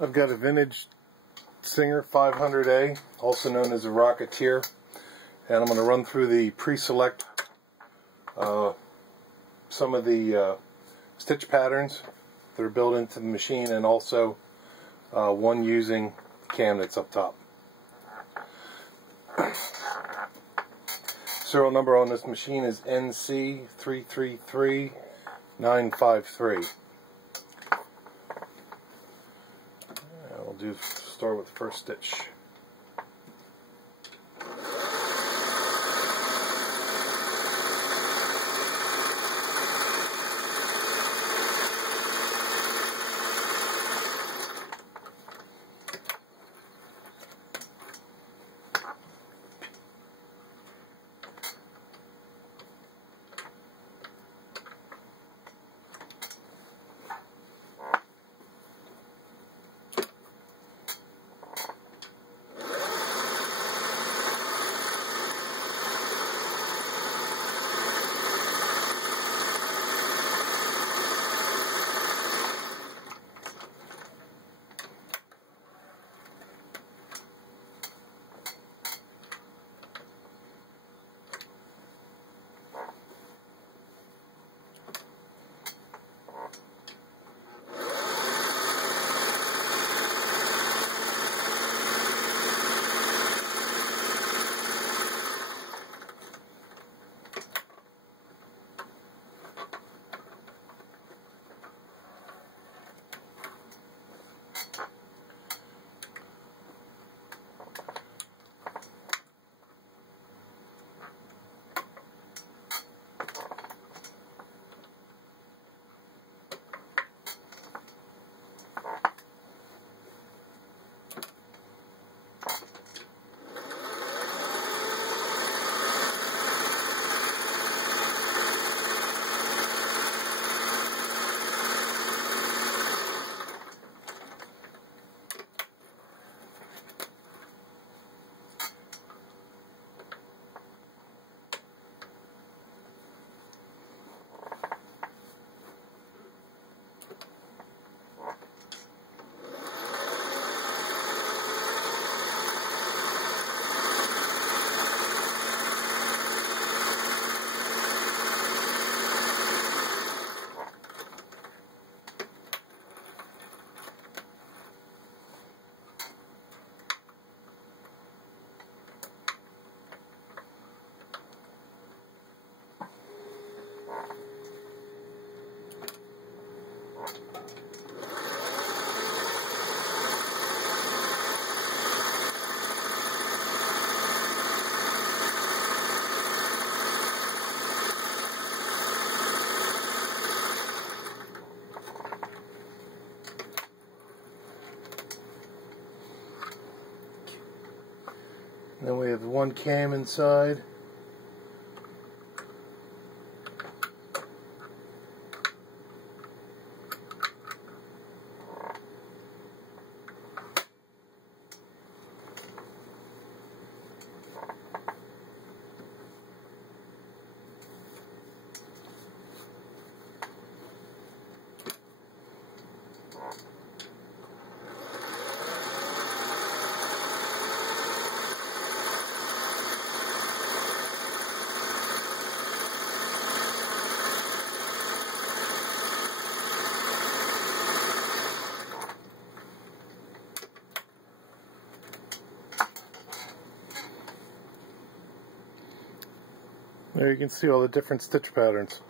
I've got a vintage Singer 500A, also known as a Rocketeer, and I'm going to run through the pre-select some of the stitch patterns that are built into the machine, and also one using the cam that's up top. Serial number on this machine is NC333953. I'll start with the first stitch. Then we have one cam inside. There you can see all the different stitch patterns.